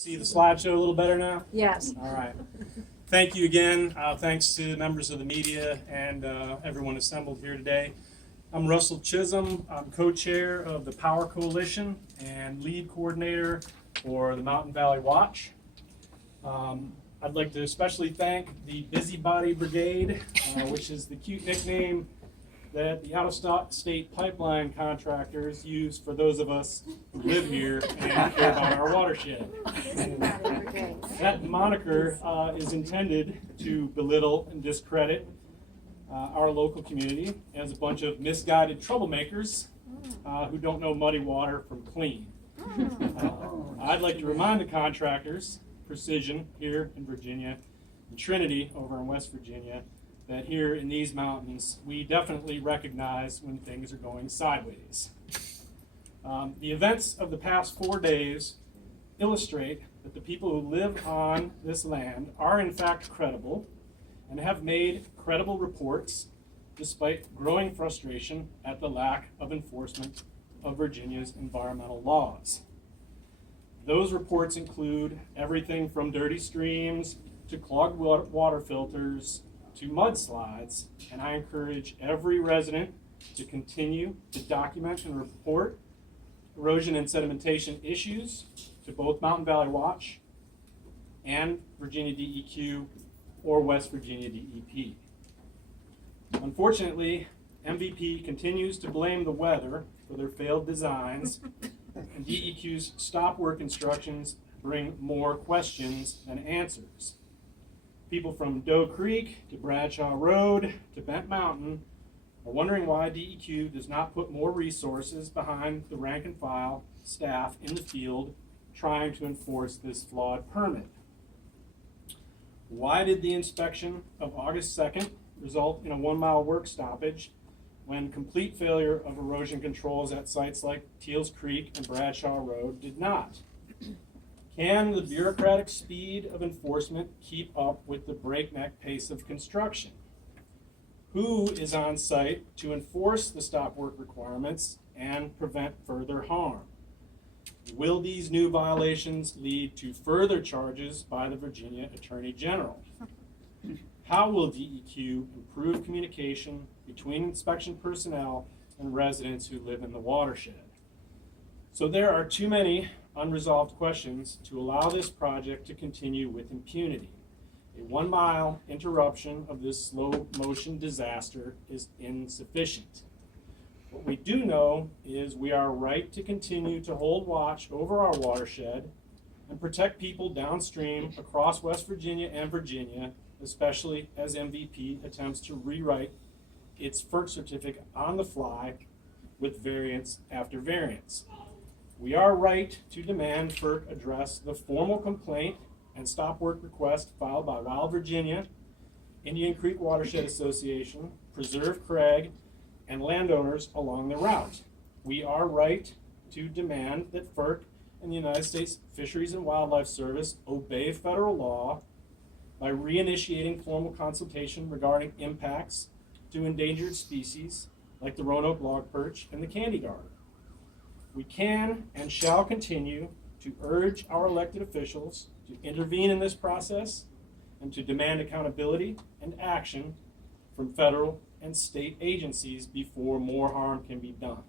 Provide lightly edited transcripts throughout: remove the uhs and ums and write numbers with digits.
See the slideshow a little better now? Yes. All right. Thank you again. Thanks to members of the media and everyone assembled here today. I'm Russell Chisholme. I'm co-chair of the POWHR Coalition and lead coordinator for the Mountain Valley Watch. I'd like to especially thank the Busybody Brigade, which is the cute nickname that the out-of-state pipeline contractors use for those of us who live here and care about our watershed. That moniker is intended to belittle and discredit our local community as a bunch of misguided troublemakers who don't know muddy water from clean. I'd like to remind the contractors, Precision here in Virginia, and Trinity over in West Virginia, that here in these mountains, we definitely recognize when things are going sideways. The events of the past 4 days illustrate that the people who live on this land are in fact credible and have made credible reports despite growing frustration at the lack of enforcement of Virginia's environmental laws. Those reports include everything from dirty streams to clogged water filters to mudslides, and I encourage every resident to continue to document and report erosion and sedimentation issues to both Mountain Valley Watch and Virginia DEQ or West Virginia DEP. Unfortunately, MVP continues to blame the weather for their failed designs, and DEQ's stop work instructions bring more questions than answers. People from Doe Creek to Bradshaw Road to Bent Mountain are wondering why DEQ does not put more resources behind the rank and file staff in the field trying to enforce this flawed permit. Why did the inspection of August 2nd result in a 1-mile work stoppage when complete failure of erosion controls at sites like Teals Creek and Bradshaw Road did not? Can the bureaucratic speed of enforcement keep up with the breakneck pace of construction? Who is on site to enforce the stop work requirements and prevent further harm? Will these new violations lead to further charges by the Virginia Attorney General? How will DEQ improve communication between inspection personnel and residents who live in the watershed? So there are too many unresolved questions to allow this project to continue with impunity. A 1-mile interruption of this slow motion disaster is insufficient. What we do know is we are right to continue to hold watch over our watershed and protect people downstream across West Virginia and Virginia, especially as MVP attempts to rewrite its FERC certificate on the fly with variance after variance. We are right to demand FERC address the formal complaint and stop work request filed by Wild Virginia, Indian Creek Watershed Association, Preserve Craig, and landowners along the route. We are right to demand that FERC and the United States Fisheries and Wildlife Service obey federal law by reinitiating formal consultation regarding impacts to endangered species like the Roanoke log perch and the candy garter. We can and shall continue to urge our elected officials to intervene in this process and to demand accountability and action from federal and state agencies before more harm can be done.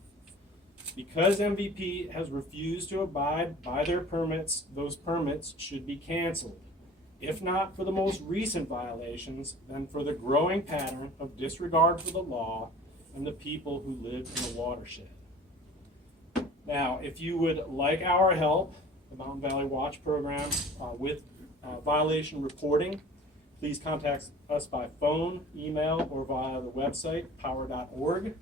Because MVP has refused to abide by their permits, those permits should be canceled. If not for the most recent violations, then for the growing pattern of disregard for the law and the people who live in the watershed. Now, if you would like our help, the Mountain Valley Watch program, with violation reporting, please contact us by phone, email, or via the website, powhr.org.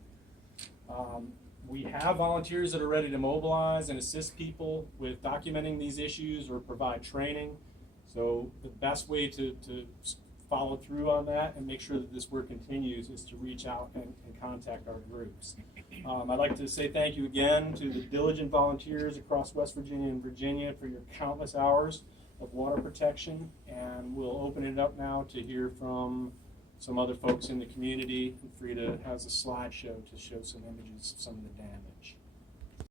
We have volunteers that are ready to mobilize and assist people with documenting these issues or provide training. So the best way to follow through on that and make sure that this work continues is to reach out and contact our groups. I'd like to say thank you again to the diligent volunteers across West Virginia and Virginia for your countless hours of water protection, and we'll open it up now to hear from some other folks in the community. And Frida has a slideshow to show some images of some of the damage.